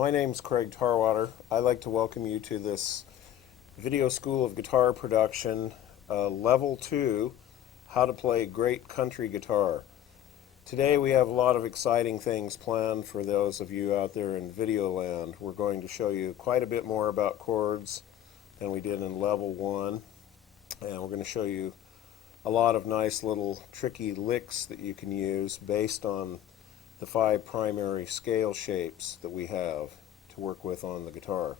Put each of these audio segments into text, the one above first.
My name's Craig Tarwater. I'd like to welcome you to this video school of guitar production, level 2, how to play great country guitar. Today we have a lot of exciting things planned for those of you out there in video land. We're going to show you quite a bit more about chords than we did in level 1, and we're going to show you a lot of nice little tricky licks that you can use based on the 5 primary scale shapes that we have to work with on the guitar.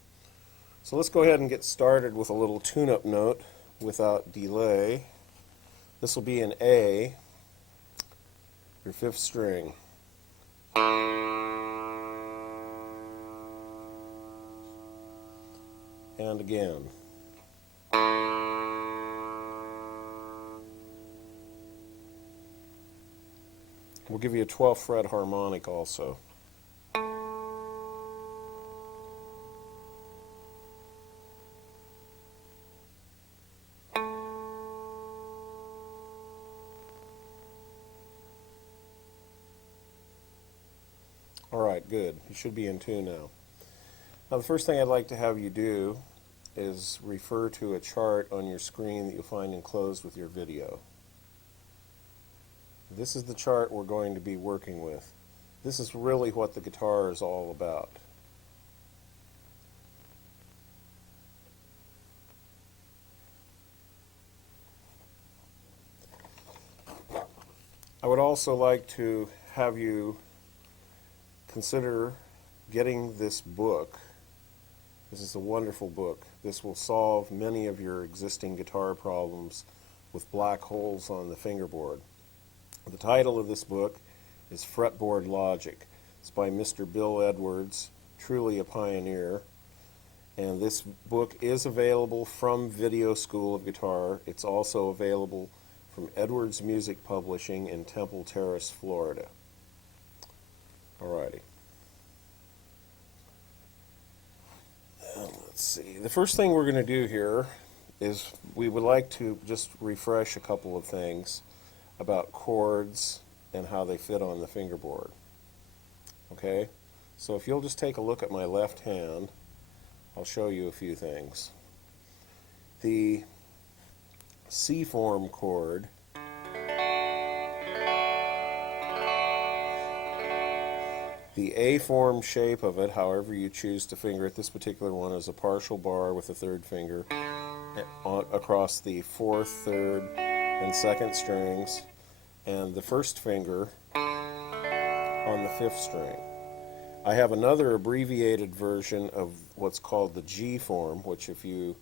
So let's go ahead and get started with a little tune-up note without delay. This will be an A, your 5th string. And again. We'll give you a 12th fret harmonic also. Alright, good. You should be in tune now. Now the first thing I'd like to have you do is refer to a chart on your screen that you'll find enclosed with your video. This is the chart we're going to be working with. This is really what the guitar is all about. I would also like to have you consider getting this book. This is a wonderful book. This will solve many of your existing guitar problems with black holes on the fingerboard. The title of this book is Fretboard Logic. It's by Mr. Bill Edwards, truly a pioneer. And this book is available from Video School of Guitar. It's also available from Edwards Music Publishing in Temple Terrace, Florida. Alrighty. Let's see. The first thing we're going to do here is we would like to just refresh a couple of things about chords and how they fit on the fingerboard. Okay? So if you'll just take a look at my left hand, I'll show you a few things. The C form chord the A form shape of it, however you choose to finger it, this particular one is a partial bar with a 3rd finger across the 4th, 3rd, and 2nd strings, and the 1st finger on the 5th string. I have another abbreviated version of what's called the G form, which if you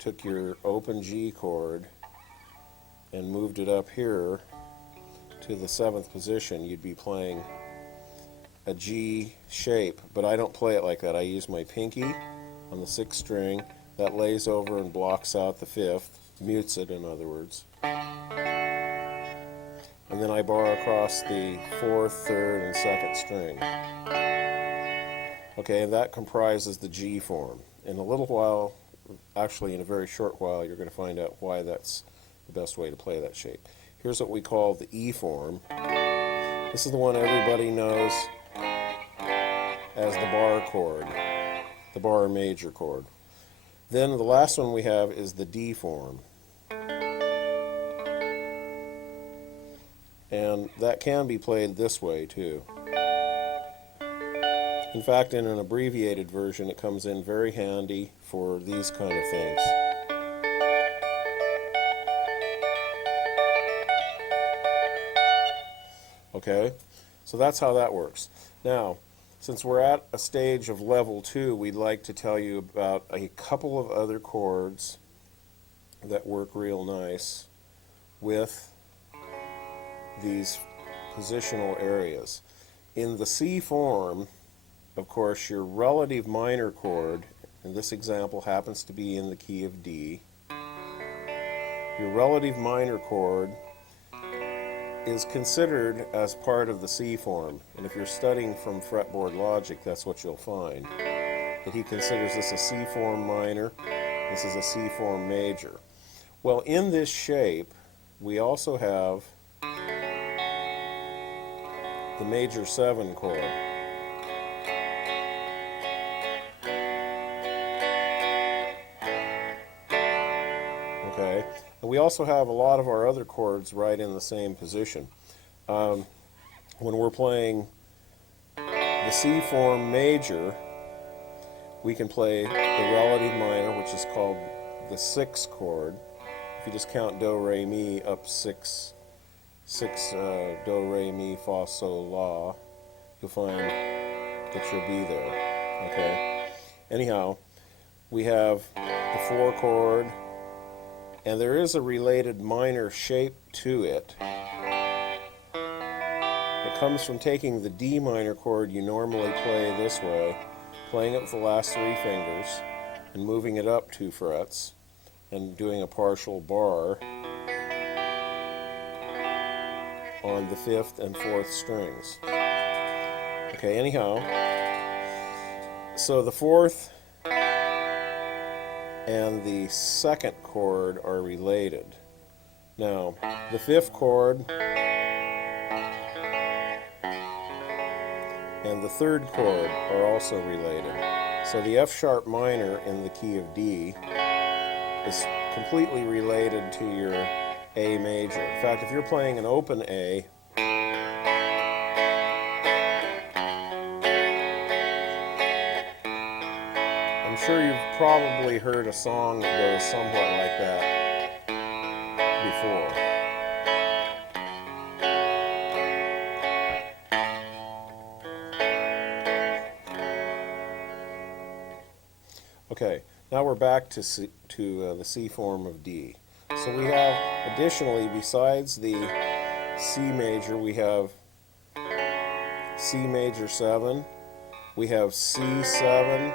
took your open G chord and moved it up here to the 7th position, you'd be playing a G shape, but I don't play it like that. I use my pinky on the 6th string. That lays over and blocks out the 5th, mutes it in other words. And then I bar across the 4th, 3rd, and 2nd string. Okay, and that comprises the G form. In a little while, actually in a very short while, you're going to find out why that's the best way to play that shape. Here's what we call the E form. This is the one everybody knows as the bar chord, the bar major chord. Then the last one we have is the D form. And that can be played this way too. In fact, in an abbreviated version, it comes in very handy for these kind of things. Okay, so that's how that works. Now, since we're at a stage of level 2, we'd like to tell you about a couple of other chords that work real nice with these positional areas. In the C form, of course, your relative minor chord, in this example happens to be in the key of D, your relative minor chord is considered as part of the C form, and if you're studying from Fretboard Logic, that's what you'll find, that he considers this a C form minor, this is a C form major. Well, in this shape, we also have the major 7 chord. okay? And we also have a lot of our other chords right in the same position. When we're playing the C form major, we can play the relative minor, which is called the 6th chord. If you just count do, re, mi up 6 do, re, mi, fa, sol, la, you'll find that you'll be there, okay? Anyhow, we have the 4 chord, and there is a related minor shape to it. It comes from taking the D minor chord you normally play this way, playing it with the last 3 fingers, and moving it up 2 frets, and doing a partial bar on the 5th and 4th strings. Okay, anyhow, so the 4th and the 2nd chord are related. Now, the 5th chord and the 3rd chord are also related. So the F sharp minor in the key of D is completely related to your A major. In fact, if you're playing an open A, I'm sure you've probably heard a song that goes somewhat like that before. Okay, now we're back to the C form of D. So we have, additionally, besides the C major, we have C major 7, we have C7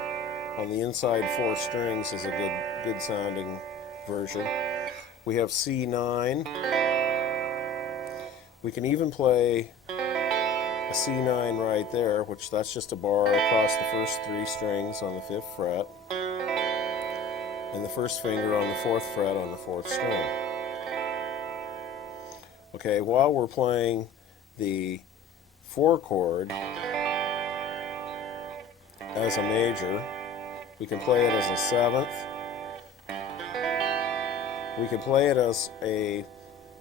on the inside 4 strings is a good sounding version. We have C9. We can even play a C9 right there, which that's just a bar across the first 3 strings on the 5th fret, and the first finger on the 4th fret on the 4th string. Okay, while we're playing the 4 chord as a major, we can play it as a 7th. We can play it as a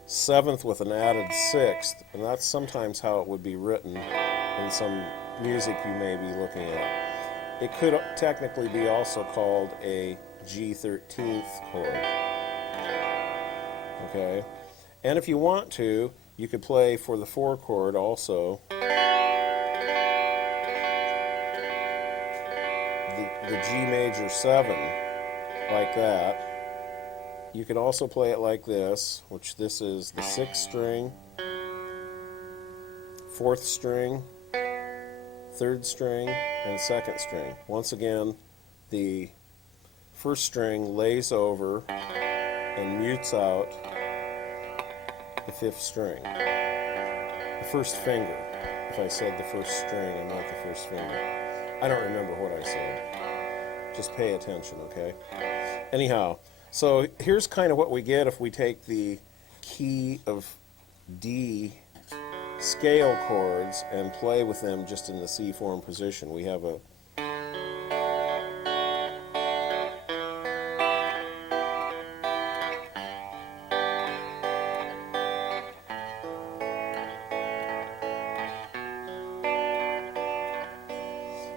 7th with an added 6th, and that's sometimes how it would be written in some music you may be looking at. It could technically be also called a G13th chord. Okay? And if you want to, you could play for the 4 chord also the G major 7, like that. You can also play it like this, which this is the 6th string, 4th string, 3rd string, and 2nd string. Once again, the 1st string lays over and mutes out the 5th string. The 1st finger. If I said the 1st string, I meant the 1st finger. I don't remember what I said. Just pay attention, okay? Anyhow, so here's kind of what we get if we take the key of D scale chords and play with them just in the C form position. We have a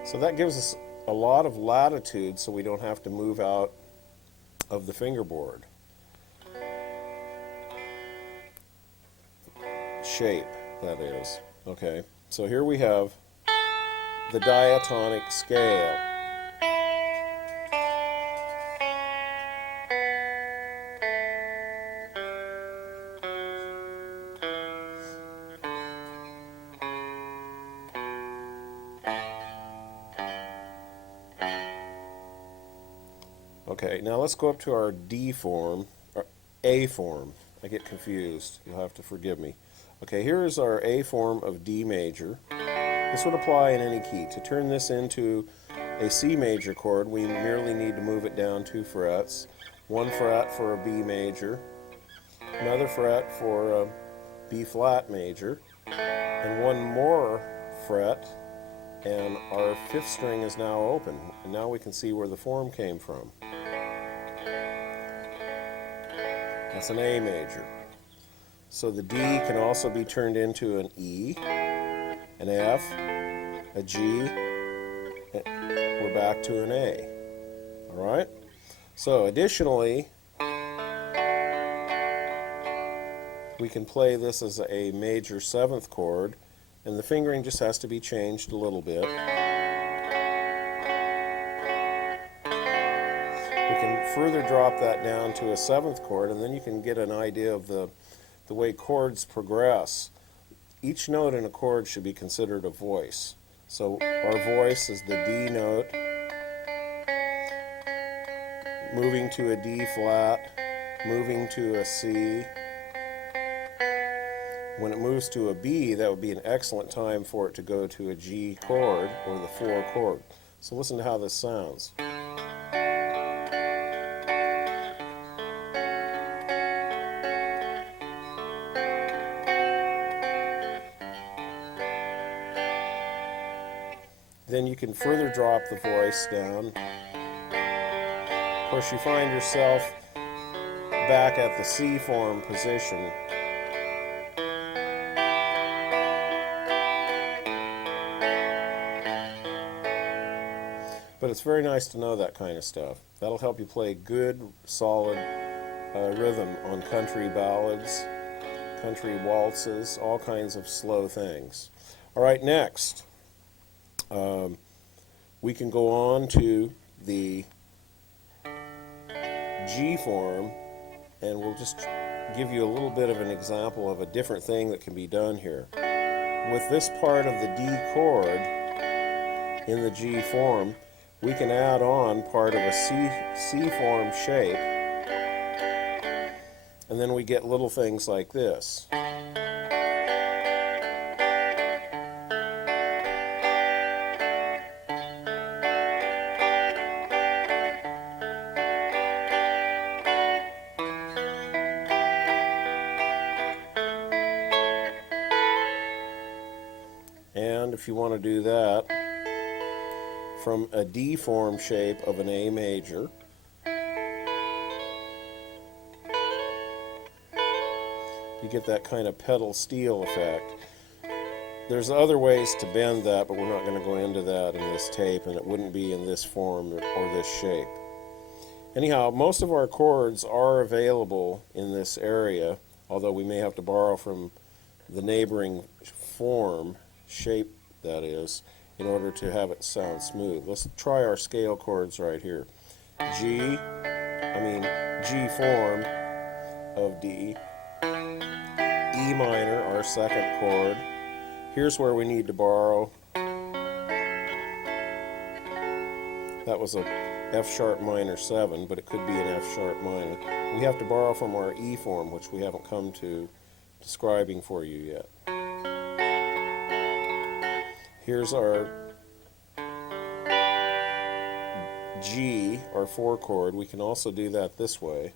so that gives us a lot of latitude so we don't have to move out of the fingerboard shape, that is. Okay, so here we have the Diatonic Scale. Okay, now let's go up to our D form, or A form. I get confused. You'll have to forgive me. Okay, here is our A form of D major. This would apply in any key. To turn this into a C major chord, we merely need to move it down 2 frets. 1 fret for a B major, another fret for a B flat major, and 1 more fret, and our 5th string is now open. And now we can see where the form came from. That's an A major. So the D can also be turned into an E, an F, a G, and we're back to an A. All right? So additionally, we can play this as a major 7th chord, and the fingering just has to be changed a little bit. We can further drop that down to a 7th chord, and then you can get an idea of the way chords progress. Each note in a chord should be considered a voice. So our voice is the D note, moving to a D flat, moving to a C. When it moves to a B, that would be an excellent time for it to go to a G chord or the 4 chord. So listen to how this sounds. Then you can further drop the voice down. Of course, you find yourself back at the C form position. But it's very nice to know that kind of stuff. That'll help you play good, solid rhythm on country ballads, country waltzes, all kinds of slow things. All right, next, we can go on to the G form, and we'll just give you a little bit of an example of a different thing that can be done here. With this part of the D chord in the G form, we can add on part of a C form shape, and then we get little things like this. And if you want to do that from a D form shape of an A major, you get that kind of pedal steel effect. There's other ways to bend that, but we're not going to go into that in this tape, and it wouldn't be in this form or this shape. Anyhow, most of our chords are available in this area, although we may have to borrow from the neighboring form, shape that is, in order to have it sound smooth. Let's try our scale chords right here. G form of D, E minor, our 2nd chord. Here's where we need to borrow. That was a F sharp minor 7, but it could be an F sharp minor. We have to borrow from our E form, which we haven't come to describing for you yet. Here's our G, our 4 chord. We can also do that this way.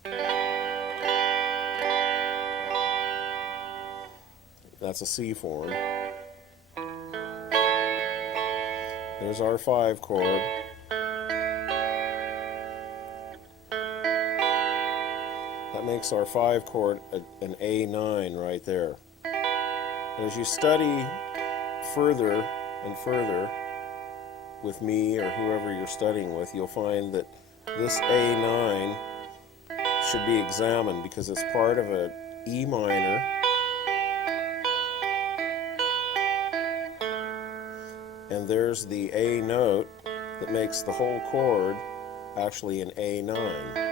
That's a C form. There's our 5 chord. That makes our 5 chord an A9 right there. And as you study further and further with me or whoever you're studying with, you'll find that this A9 should be examined because it's part of an E minor, and there's the A note that makes the whole chord actually an A9.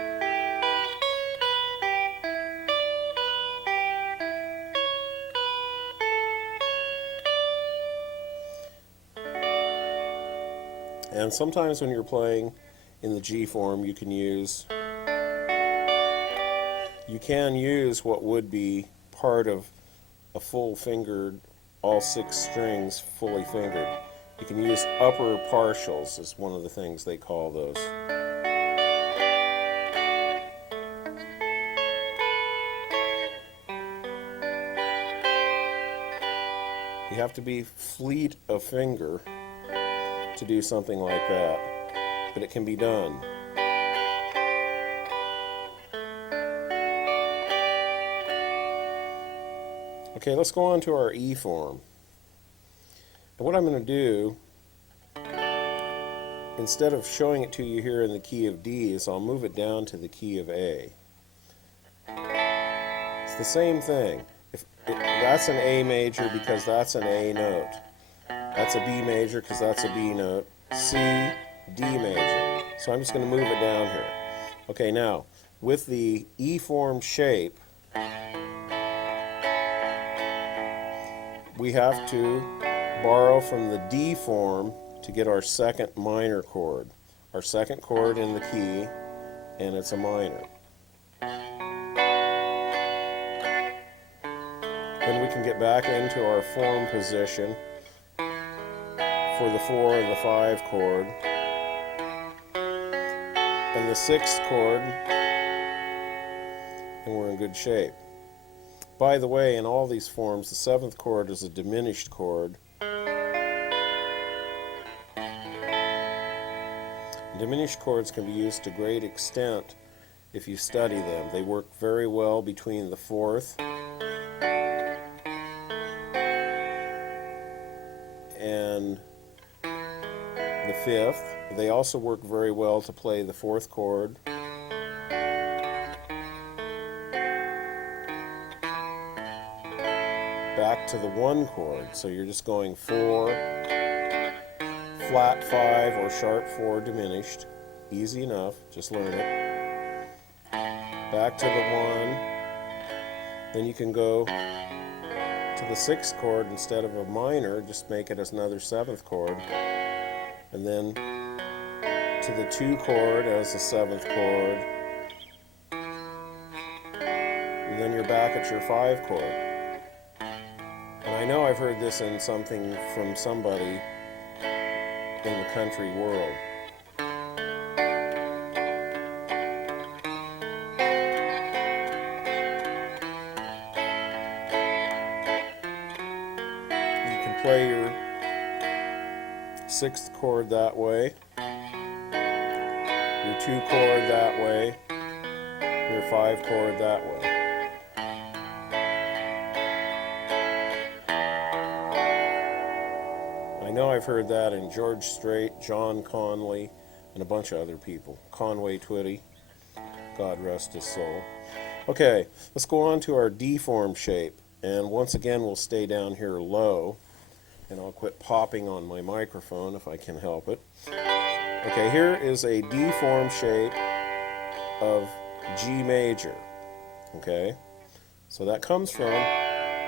And sometimes when you're playing in the G form, you can use what would be part of a full fingered, all 6 strings fully fingered. You can use upper partials is one of the things they call those. You have to be fleet of finger to do something like that, but it can be done. Okay, let's go on to our E form. And what I'm going to do, instead of showing it to you here in the key of D, is I'll move it down to the key of A. It's the same thing. That's an A major because that's an A note. That's a B major because that's a B note. C, D major. So I'm just going to move it down here. Okay, now, with the E form shape, we have to borrow from the D form to get our second minor chord. Our second chord in the key, and it's a minor. Then we can get back into our form position for the 4 and the 5 chord, and the 6th chord, and we're in good shape. By the way, in all these forms, the 7th chord is a diminished chord. Diminished chords can be used to great extent if you study them. They work very well between the 4th and the 5th. They also work very well to play the 4th chord, back to the 1 chord. So you're just going 4, flat 5, or sharp 4 diminished. Easy enough, just learn it. Back to the 1. Then you can go to the 6th chord. Instead of a minor, just make it as another 7th chord. And then to the 2 chord as the 7th chord. And then you're back at your 5 chord. And I know I've heard this in something from somebody in the country world. You can play your 6th chord that way, your 2 chord that way, your 5 chord that way. I know I've heard that in George Strait, John Conley, and a bunch of other people. Conway Twitty, God rest his soul. Okay, let's go on to our D form shape. And once again, we'll stay down here low. And I'll quit popping on my microphone if I can help it. Okay, here is a D form shape of G major. Okay, so that comes from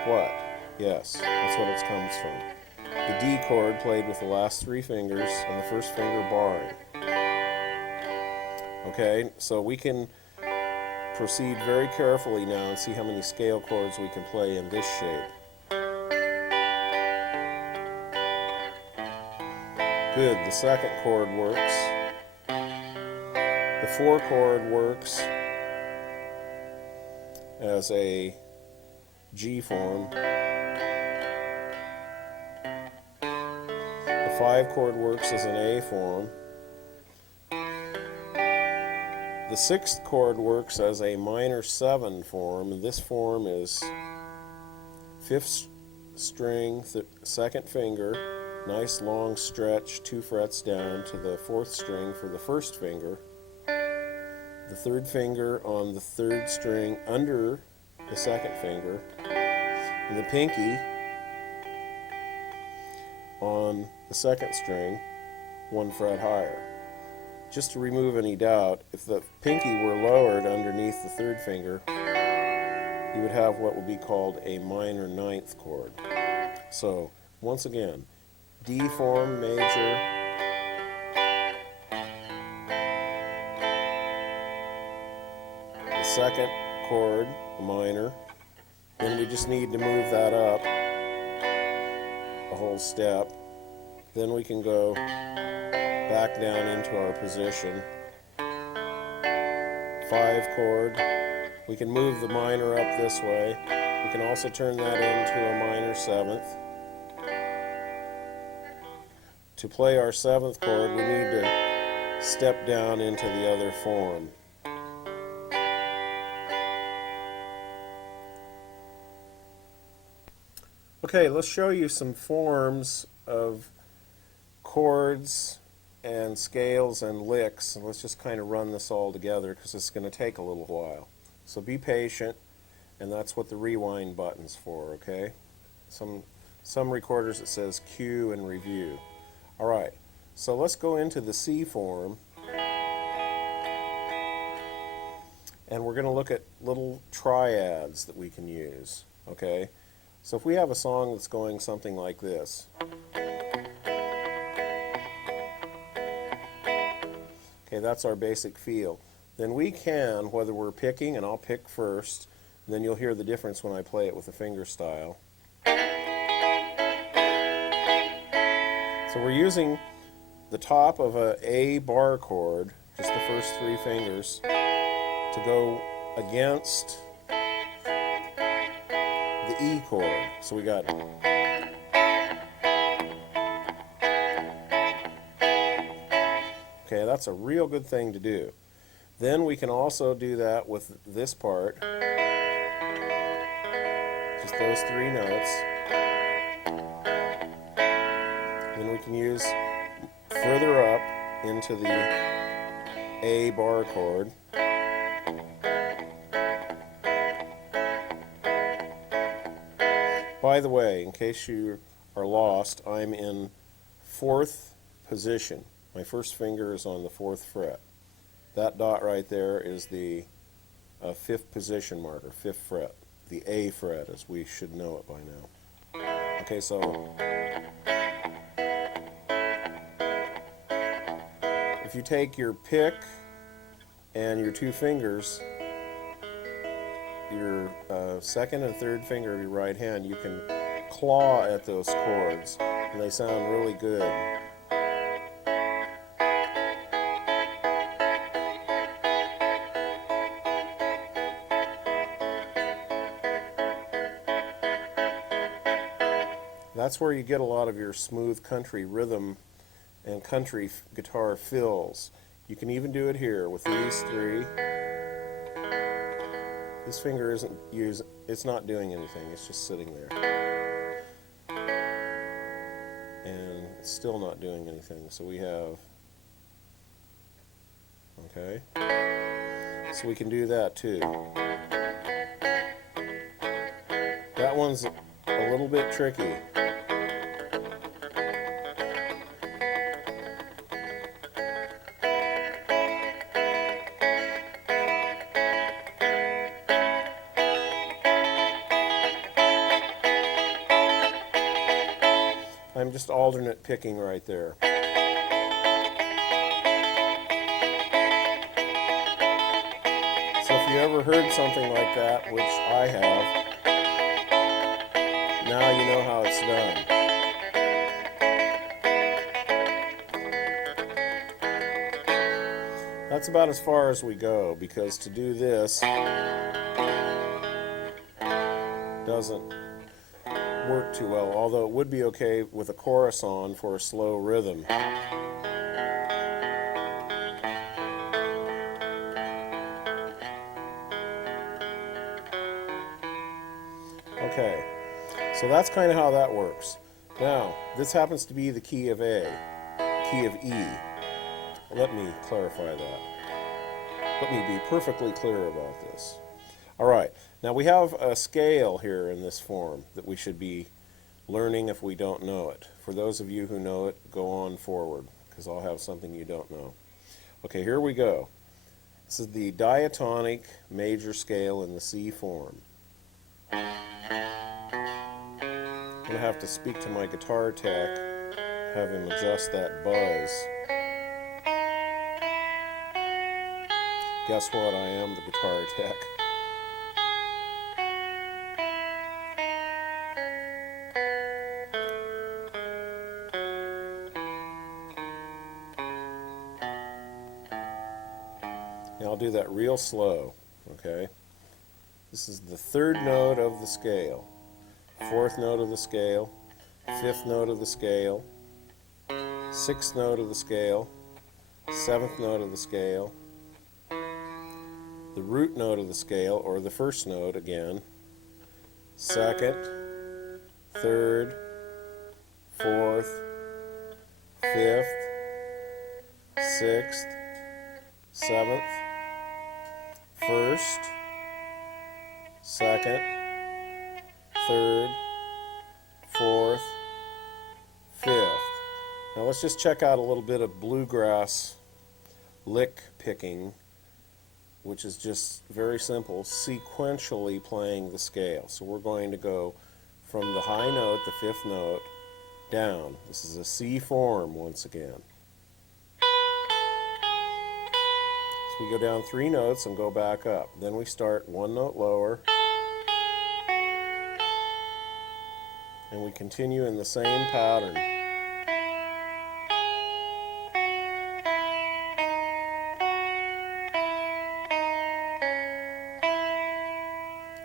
what? Yes, that's what it comes from. The D chord played with the last 3 fingers and the first finger barring. Okay, so we can proceed very carefully now and see how many scale chords we can play in this shape. Good, the 2nd chord works. The 4 chord works as a G form. The 5 chord works as an A form. The 6th chord works as a minor 7 form, and this form is 5th string, 2nd finger, nice long stretch, 2 frets down to the 4th string for the 1st finger, the 3rd finger on the 3rd string under the 2nd finger, and the pinky on the 2nd string, 1 fret higher. Just to remove any doubt, if the pinky were lowered underneath the 3rd finger, you would have what would be called a minor 9th chord. So, once again, D form major, the 2nd chord, a minor, then we just need to move that up a whole step. Then we can go back down into our position. 5 chord, we can move the minor up this way. We can also turn that into a minor 7th. To play our 7th chord, we need to step down into the other form. Okay, let's show you some forms of chords and scales and licks, and let's just kind of run this all together because it's going to take a little while. So be patient, and that's what the rewind button's for, okay? Some recorders it says cue and review. All right, so let's go into the C form, and we're going to look at little triads that we can use, okay? So if we have a song that's going something like this. Okay, that's our basic feel. Then we can, whether we're picking, and I'll pick first, and then you'll hear the difference when I play it with a finger style. So we're using the top of a A bar chord, just the first three fingers, to go against the E chord. So we got okay, that's a real good thing to do. Then we can also do that with this part, just those three notes. Then we can use further up into the A bar chord. By the way, in case you are lost, I'm in 4th position. My first finger is on the 4th fret. That dot right there is the 5th position marker, 5th fret, the A fret, as we should know it by now. Okay, so if you take your pick and your two fingers, your second and third finger of your right hand, you can claw at those chords, and they sound really good. That's where you get a lot of your smooth country rhythm and country guitar fills. You can even do it here with these three. This finger isn't used, it's not doing anything, it's just sitting there. And it's still not doing anything, so we have, okay, so we can do that too. That one's a little bit tricky. I'm just alternate picking right there. So if you ever heard something like that, which I have, now you know how it's done. That's about as far as we go, because to do this doesn't work too well, although it would be okay with a chorus on for a slow rhythm. Okay, so that's kind of how that works. Now, this happens to be the key of A, key of E. Let me clarify that. Let me be perfectly clear about this. All right, now we have a scale here in this form that we should be learning if we don't know it. For those of you who know it, go on forward, because I'll have something you don't know. Okay, here we go. This is the diatonic major scale in the C form. I'm going to have to speak to my guitar tech, have him adjust that buzz. Guess what? I am the guitar tech. Now I'll do that real slow, okay? This is the 3rd note of the scale, 4th note of the scale, 5th note of the scale, 6th note of the scale, 7th note of the scale, the root note of the scale, or the first note again, 2nd, third, fourth, fifth, sixth, seventh, first, second, third, fourth, fifth. Now let's just check out a little bit of bluegrass lick picking, which is just very simple, sequentially playing the scale. So we're going to go from the high note, the fifth note, down. This is a C form once again. So we go down 3 notes and go back up. Then we start 1 note lower, and we continue in the same pattern.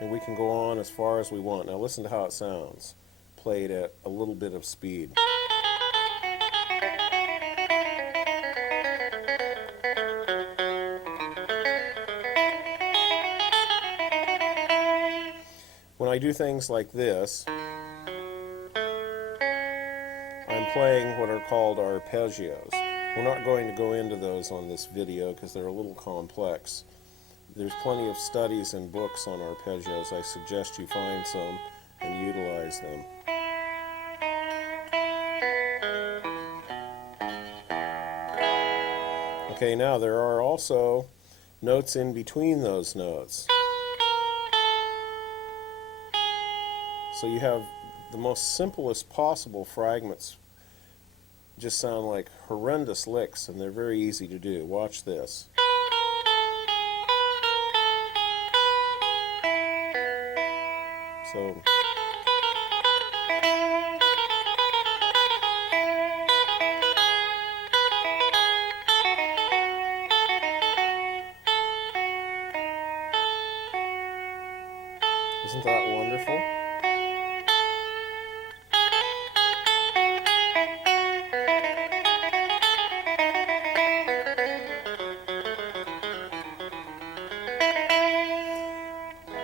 And we can go on as far as we want. Now listen to how it sounds, played at a little bit of speed. When I do things like this, I'm playing what are called arpeggios. We're not going to go into those on this video because they're a little complex. There's plenty of studies and books on arpeggios. I suggest you find some and utilize them. Okay, now there are also notes in between those notes. So you have the most simplest possible fragments just sound like horrendous licks, and they're very easy to do. Watch this. So isn't that wonderful?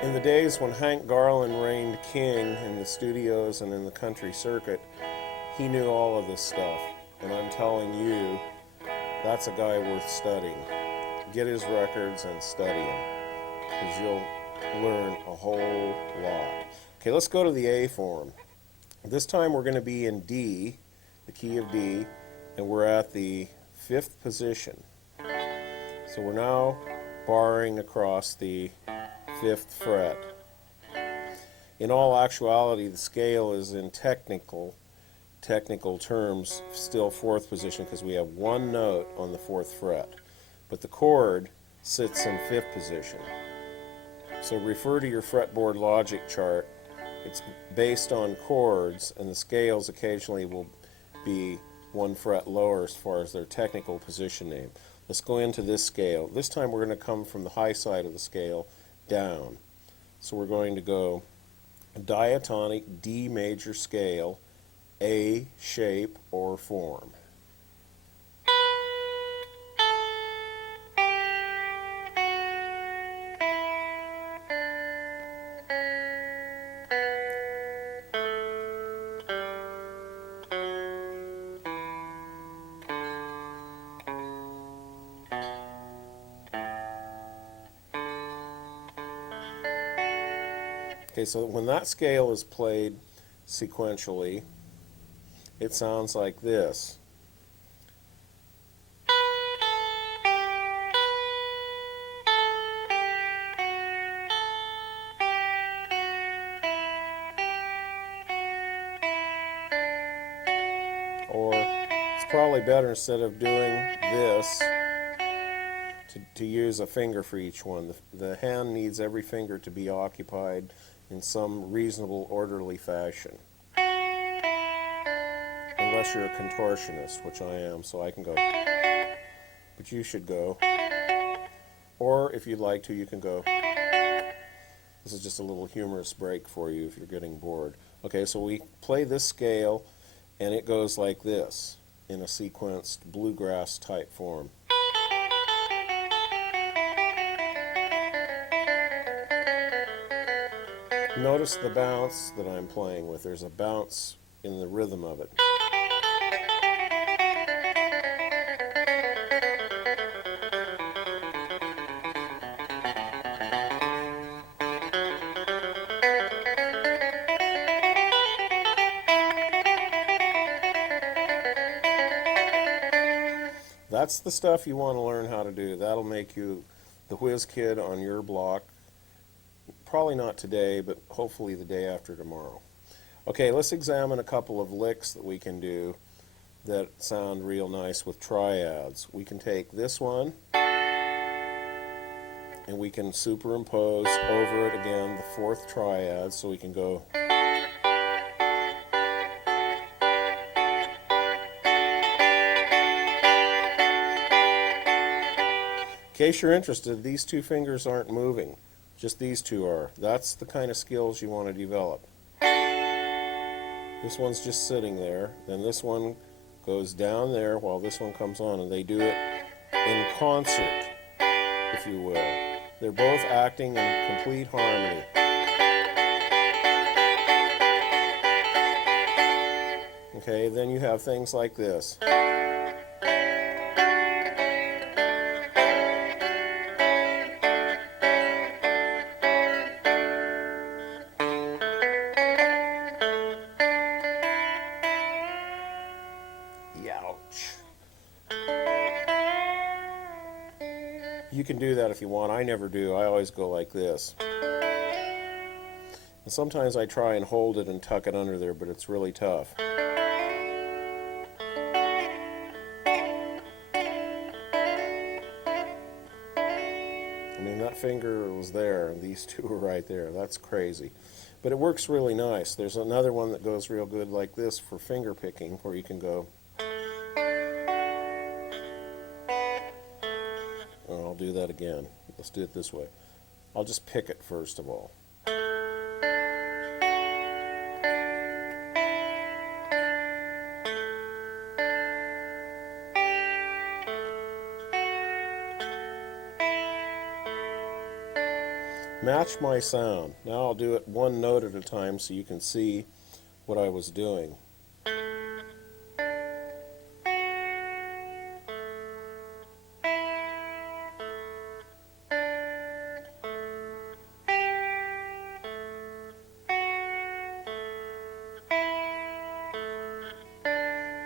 In the days when Hank Garland reigned king in the studios and in the country circuit, he knew all of this stuff. And I'm telling you, that's a guy worth studying. Get his records and study him, because you'll learn a whole lot. Okay, let's go to the A form. This time we're going to be in D, the key of D, and we're at the 5th position. So we're now barring across the 5th fret. In all actuality, the scale is in technical terms still 4th position because we have 1 note on the 4th fret. But the chord sits in 5th position. So refer to your Fretboard Logic chart. It's based on chords, and the scales occasionally will be 1 fret lower as far as their technical position name. Let's go into this scale. This time we're going to come from the high side of the scale down. So we're going to go diatonic D major scale, A shape or form. Okay, so when that scale is played sequentially, it sounds like this. Or it's probably better, instead of doing this, to use a finger for each one. The hand needs every finger to be occupied in some reasonable, orderly fashion. Unless you're a contortionist, which I am, so I can go. But you should go. Or if you'd like to, you can go. This is just a little humorous break for you if you're getting bored. Okay, so we play this scale, and it goes like this in a sequenced bluegrass type form. Notice the bounce that I'm playing with. There's a bounce in the rhythm of it. That's the stuff you want to learn how to do. That'll make you the whiz kid on your block. Probably not today, but hopefully the day after tomorrow. Okay, let's examine a couple of licks that we can do that sound real nice with triads. We can take this one and we can superimpose over it again the fourth triad, so we can go. In case you're interested, these two fingers aren't moving, just these two are. That's the kind of skills you want to develop. This one's just sitting there, then this one goes down there while this one comes on, and they do it in concert, if you will. They're both acting in complete harmony. Okay, then you have things like this. Youch. You can do that if you want. I never do. I always go like this. And sometimes I try and hold it and tuck it under there, but it's really tough. I mean, that finger was there, and these two are right there. That's crazy. But it works really nice. There's another one that goes real good like this for finger picking, where you can go. Oh, I'll do that again. Let's do it this way. I'll just pick it first of all. Match my sound. Now I'll do it one note at a time so you can see what I was doing.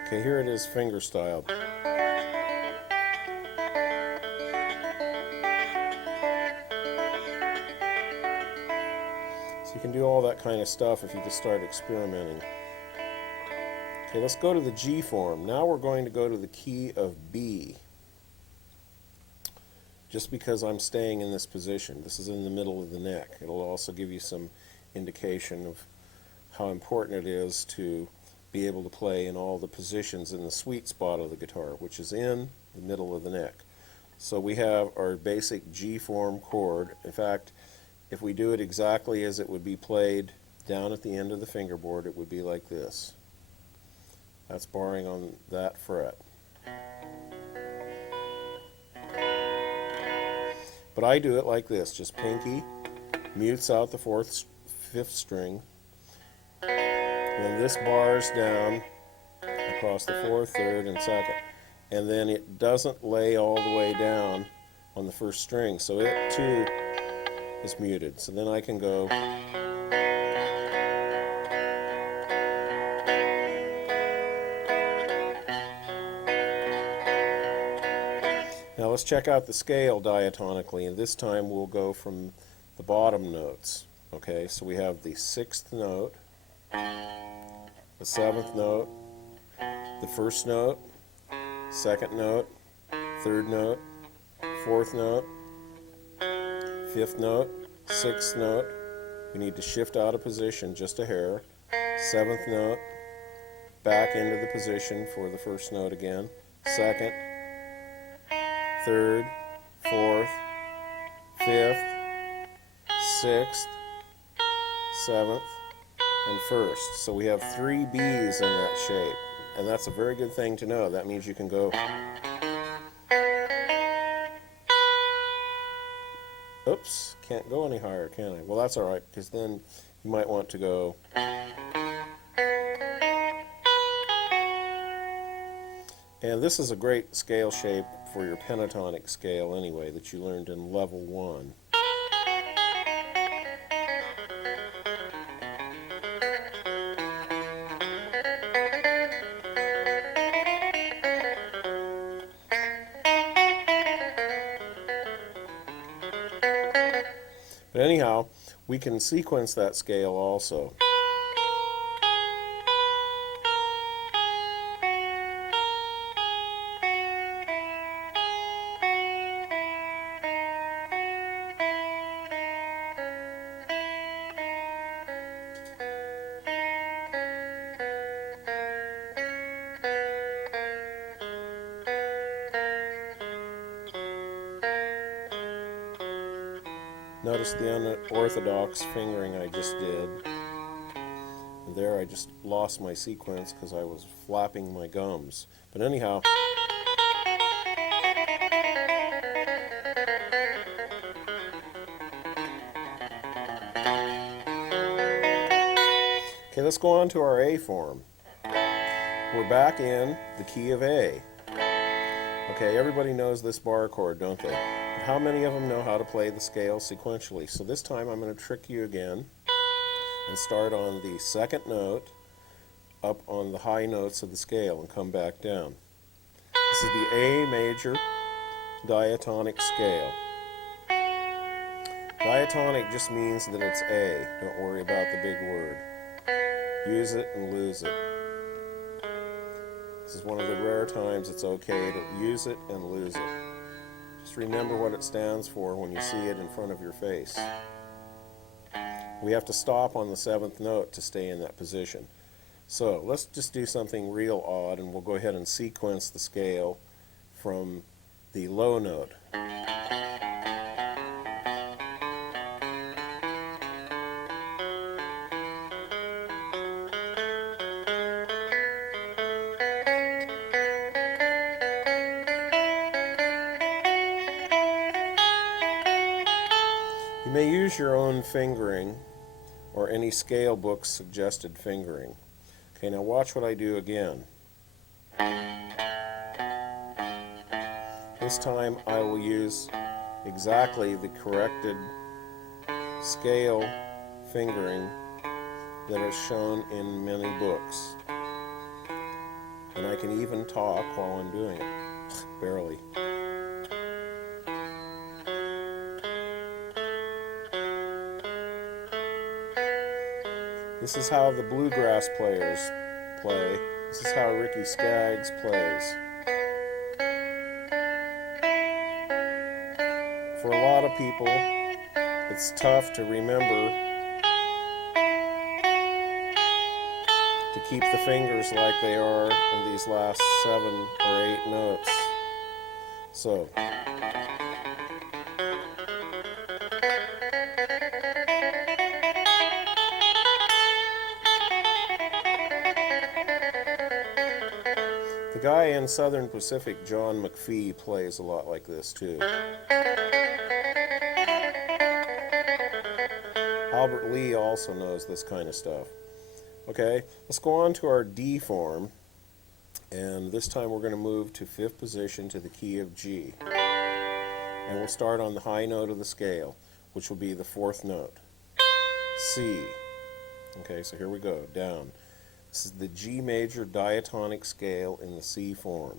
Okay, here it is finger styled. You can do all that kind of stuff if you just start experimenting. Okay, let's go to the G form. Now we're going to go to the key of B. Just because I'm staying in this position. This is in the middle of the neck. It'll also give you some indication of how important it is to be able to play in all the positions in the sweet spot of the guitar, which is in the middle of the neck. So we have our basic G form chord. In fact, if we do it exactly as it would be played down at the end of the fingerboard, it would be like this. That's barring on that fret. But I do it like this, just pinky, mutes out the fifth string, and then this bars down across the fourth, third, and second. And then it doesn't lay all the way down on the first string, so it too is muted. So then I can go. Now let's check out the scale diatonically, and this time we'll go from the bottom notes. Okay, so we have the sixth note, the seventh note, the first note, second note, third note, fourth note, fifth note, sixth note. We need to shift out of position just a hair. Seventh note, back into the position for the first note again. Second, third, fourth, fifth, sixth, seventh, and first. So we have 3 B's in that shape, and that's a very good thing to know. That means you can go. Oops. Whoops, can't go any higher, can I? Well, that's all right, because then you might want to go. And this is a great scale shape for your pentatonic scale anyway, that you learned in level 1. But anyhow, we can sequence that scale also. Notice the unorthodox fingering I just did. And there I just lost my sequence because I was flapping my gums. But anyhow, okay, let's go on to our A form. We're back in the key of A. Okay, everybody knows this bar chord, don't they? But how many of them know how to play the scale sequentially? So this time I'm going to trick you again and start on the second note up on the high notes of the scale and come back down. This is the A major diatonic scale. Diatonic just means that it's A. Don't worry about the big word. Use it and lose it. This is one of the rare times it's okay to use it and lose it. Just remember what it stands for when you see it in front of your face. We have to stop on the 7th note to stay in that position. So let's just do something real odd, and we'll go ahead and sequence the scale from the low note. You may use your own fingering or any scale book's suggested fingering. Okay, now watch what I do again. This time I will use exactly the corrected scale fingering that is shown in many books. And I can even talk while I'm doing it. Barely. This is how the bluegrass players play. This is how Ricky Skaggs plays. For a lot of people, it's tough to remember to keep the fingers like they are in these last 7 or 8 notes. So, the guy in Southern Pacific, John McPhee, plays a lot like this too. Albert Lee also knows this kind of stuff. Okay, let's go on to our D form, and this time we're going to move to 5th position to the key of G. And we'll start on the high note of the scale, which will be the 4th note, C. Okay, so here we go, down. This is the G major diatonic scale in the C form.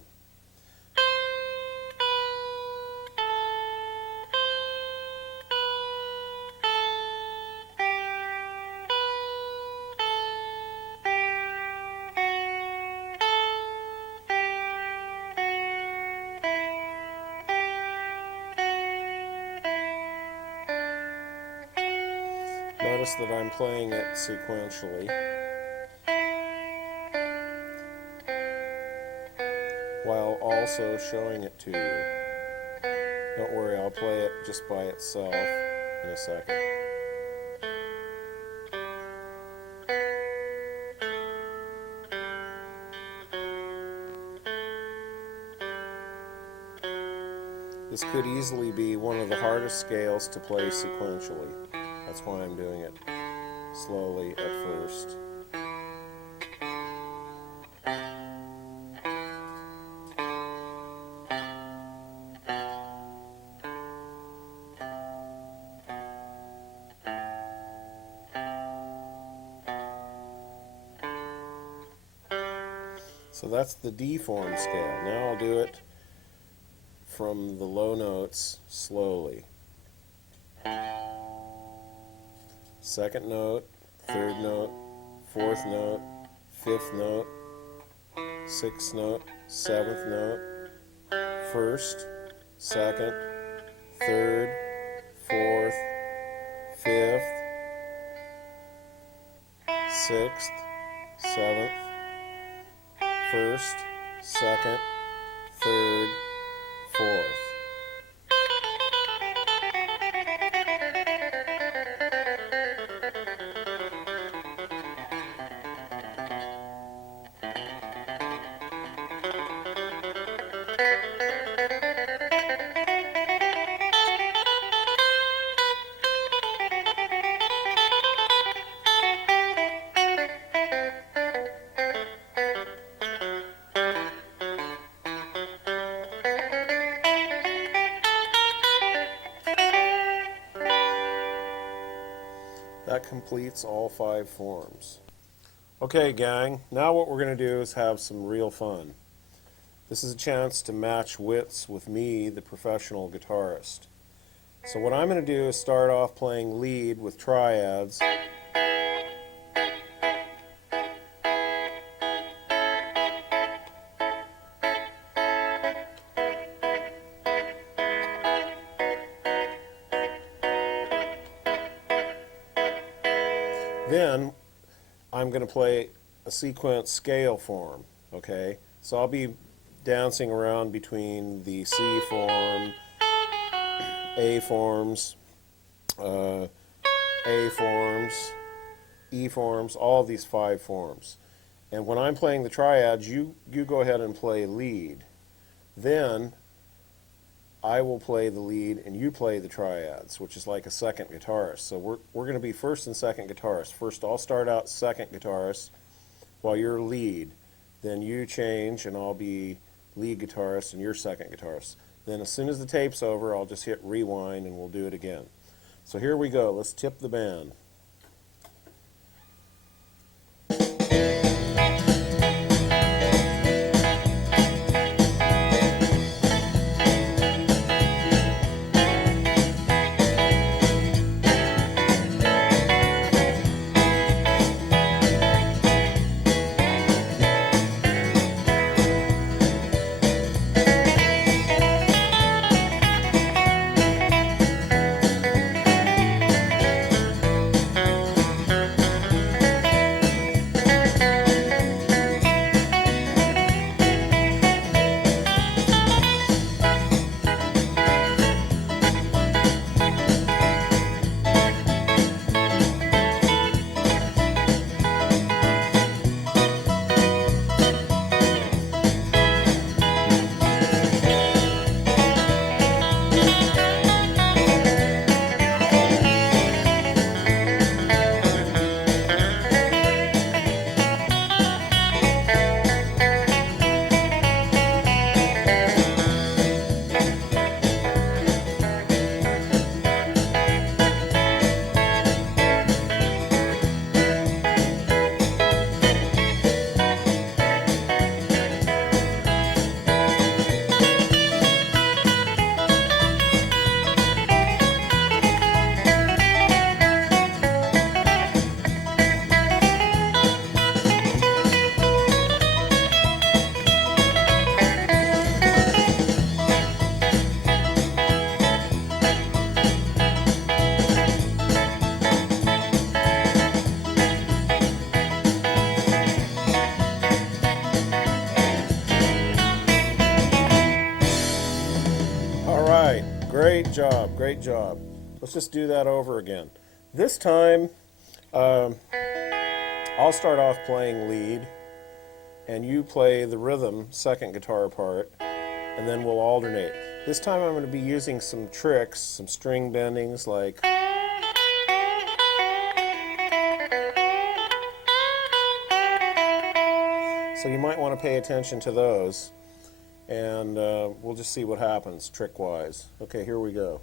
Notice that I'm playing it sequentially, while also showing it to you. Don't worry, I'll play it just by itself in a second. This could easily be one of the hardest scales to play sequentially. That's why I'm doing it slowly at first. So that's the D form scale. Now I'll do it from the low notes slowly. Second note, third note, fourth note, fifth note, sixth note, seventh note, first, second, third, fourth, fifth, sixth, seventh, first, second, third, fourth. That completes all 5 forms. Okay, gang, now what we're going to do is have some real fun. This is a chance to match wits with me, the professional guitarist. So what I'm going to do is start off playing lead with triads. Then I'm going to play a sequence scale form, okay? So I'll be dancing around between the C form, A forms, A forms, E forms, all of these 5 forms. And when I'm playing the triads, you go ahead and play lead. Then I will play the lead and you play the triads, which is like a second guitarist. So we're going to be first and second guitarist. First I'll start out second guitarist while you're lead. Then you change and I'll be lead guitarist and you're second guitarist. Then as soon as the tape's over, I'll just hit rewind and we'll do it again. So here we go. Let's tip the band. Great job, great job. Let's just do that over again. This time, I'll start off playing lead, and you play the rhythm second guitar part, and then we'll alternate. This time I'm going to be using some tricks, some string bendings like so you might want to pay attention to those, and we'll just see what happens trick-wise. Okay, here we go.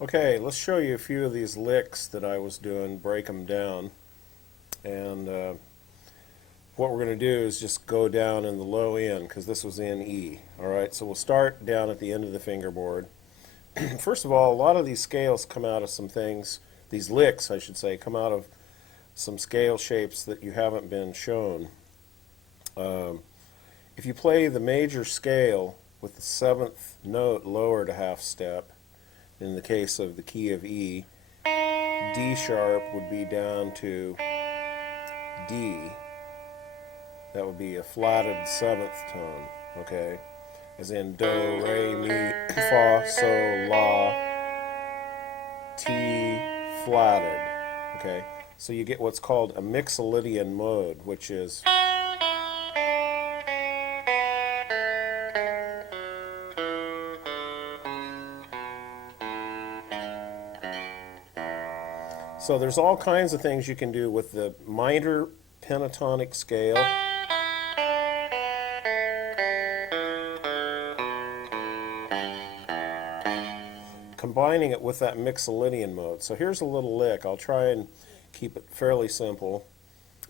Okay, let's show you a few of these licks that I was doing, break them down. And what we're going to do is just go down in the low end, because this was in E. Alright, so we'll start down at the end of the fingerboard. First of all, a lot of these scales come out of some things, these licks I should say, come out of some scale shapes that you haven't been shown. If you play the major scale with the 7th note lowered a half step, in the case of the key of E, D sharp would be down to D. That would be a flatted 7th tone, okay? As in do, re, mi, fa, sol, la, ti, flatted, okay? So you get what's called a Mixolydian mode, which is so there's all kinds of things you can do with the minor pentatonic scale. Combining it with that Mixolydian mode. So here's a little lick. I'll try and keep it fairly simple,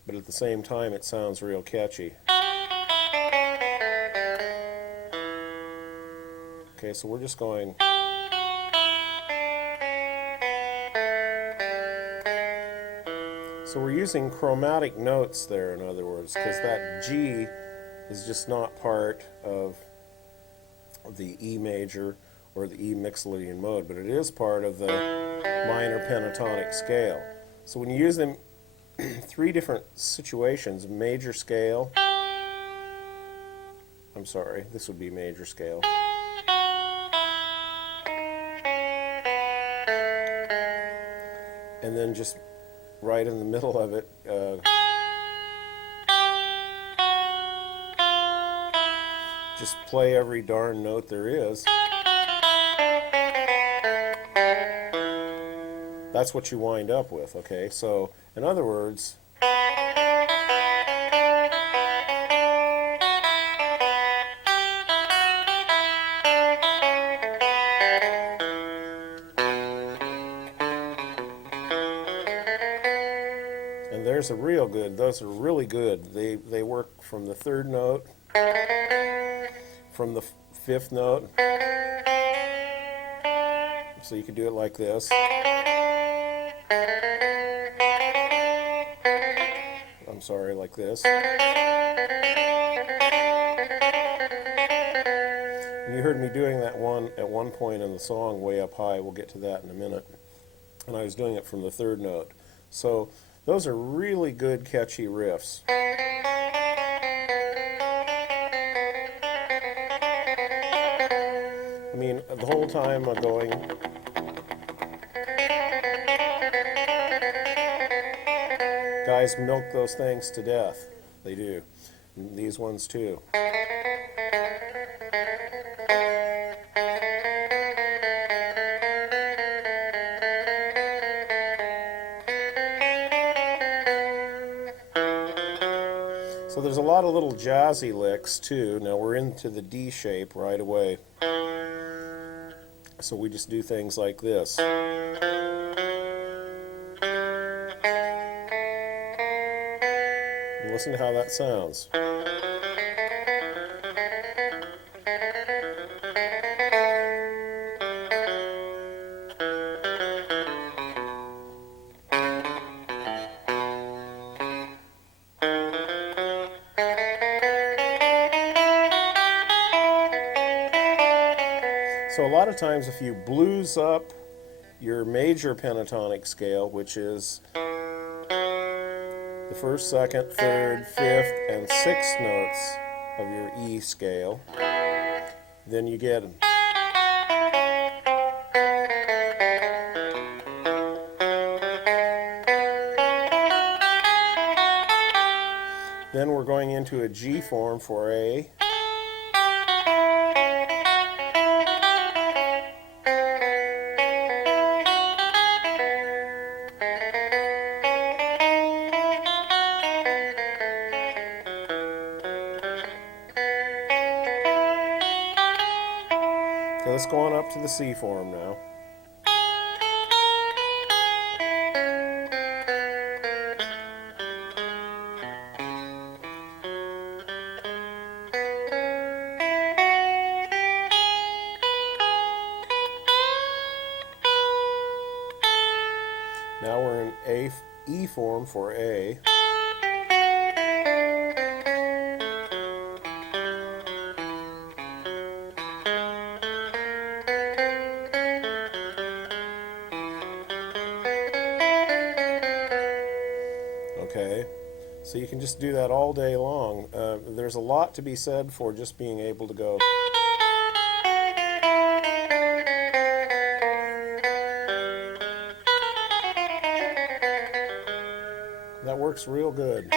but at the same time it sounds real catchy. Okay, so we're just going. So we're using chromatic notes there, in other words, because that G is just not part of the E major or the E Mixolydian mode, but it is part of the minor pentatonic scale. So when you use them three different situations, major scale, I'm sorry, this would be major scale. And then just right in the middle of it, just play every darn note there is. That's what you wind up with, okay? So, in other words, and there's a real good, those are really good. They work from the 3rd note, from the 5th note, So you can do it like this. I'm sorry, like this. And you heard me doing that one at one point in the song, way up high. We'll get to that in a minute. And I was doing it from the third note. So those are really good, catchy riffs. I mean, the whole time I'm going. Guys milk those things to death. They do. And these ones too. So there's a lot of little jazzy licks too. Now we're into the D shape right away. So we just do things like this. And listen to how that sounds. So a lot of times if you blues up your major pentatonic scale, which is the first, second, third, fifth, and sixth notes of your E scale, then you get then we're going into a G form for A. Okay, let's go on up to the C form now. Now we're in E form for A. Okay, so you can just do that all day long. There's a lot to be said for just being able to go. That works real good.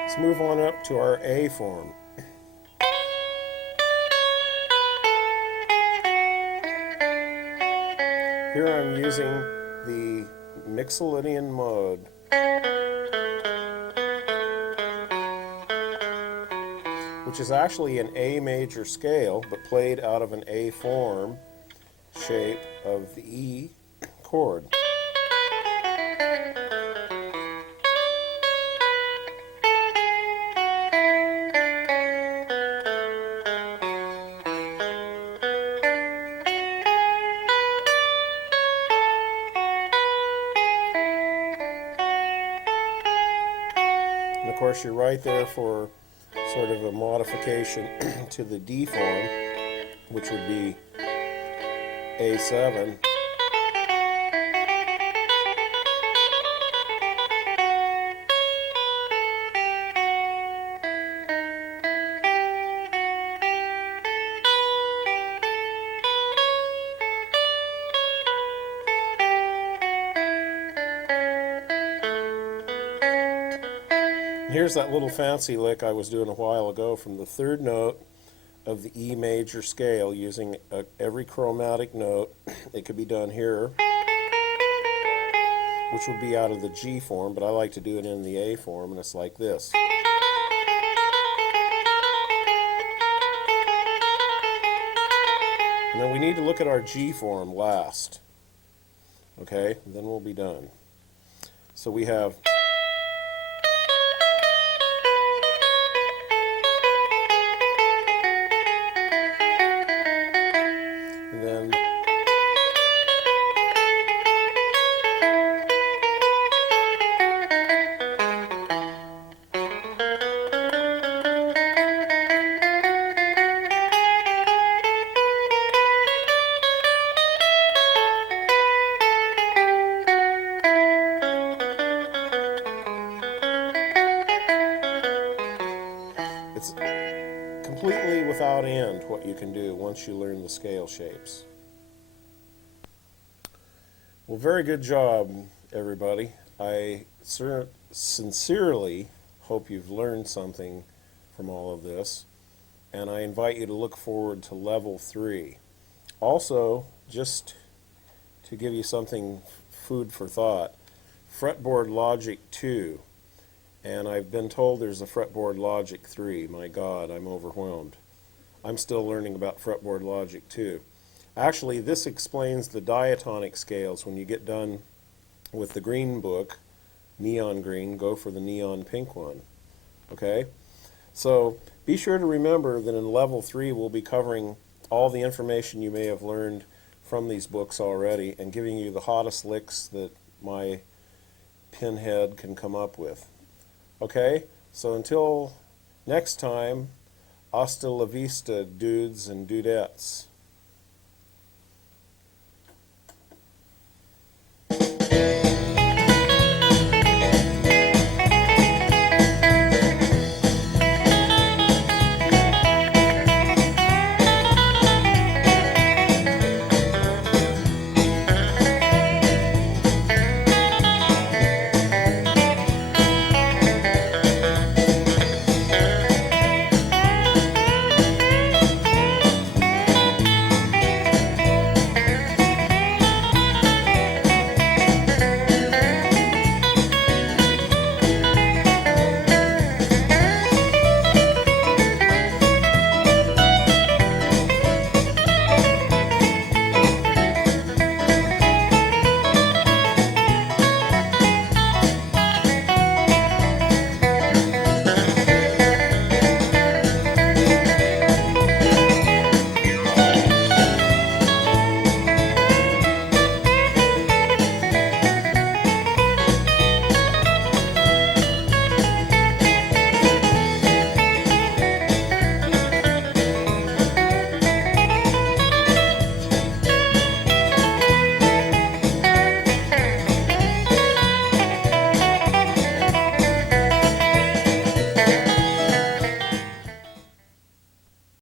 Let's move on up to our A form. Here I'm using the Mixolydian mode. Which is actually an A major scale, but played out of an A form shape of the E chord. And of course, you're right there for sort of a modification to the D form, which would be A7. Here's that little fancy lick I was doing a while ago from the third note of the E major scale using every chromatic note. It could be done here, which would be out of the G form, but I like to do it in the A form, and it's like this. And then we need to look at our G form last. Okay, and then we'll be done. So we have completely without end what you can do once you learn the scale shapes. Well, very good job, everybody. I sincerely hope you've learned something from all of this, and I invite you to look forward to level 3. Also, just to give you something food for thought, Fretboard Logic 2, and I've been told there's a Fretboard Logic 3. My God, I'm overwhelmed. I'm still learning about Fretboard Logic 2. Actually, this explains the diatonic scales. When you get done with the green book, neon green, go for the neon pink one. Okay? So be sure to remember that in level 3 we'll be covering all the information you may have learned from these books already and giving you the hottest licks that my pinhead can come up with. Okay? So until next time, hasta la vista, dudes and dudettes.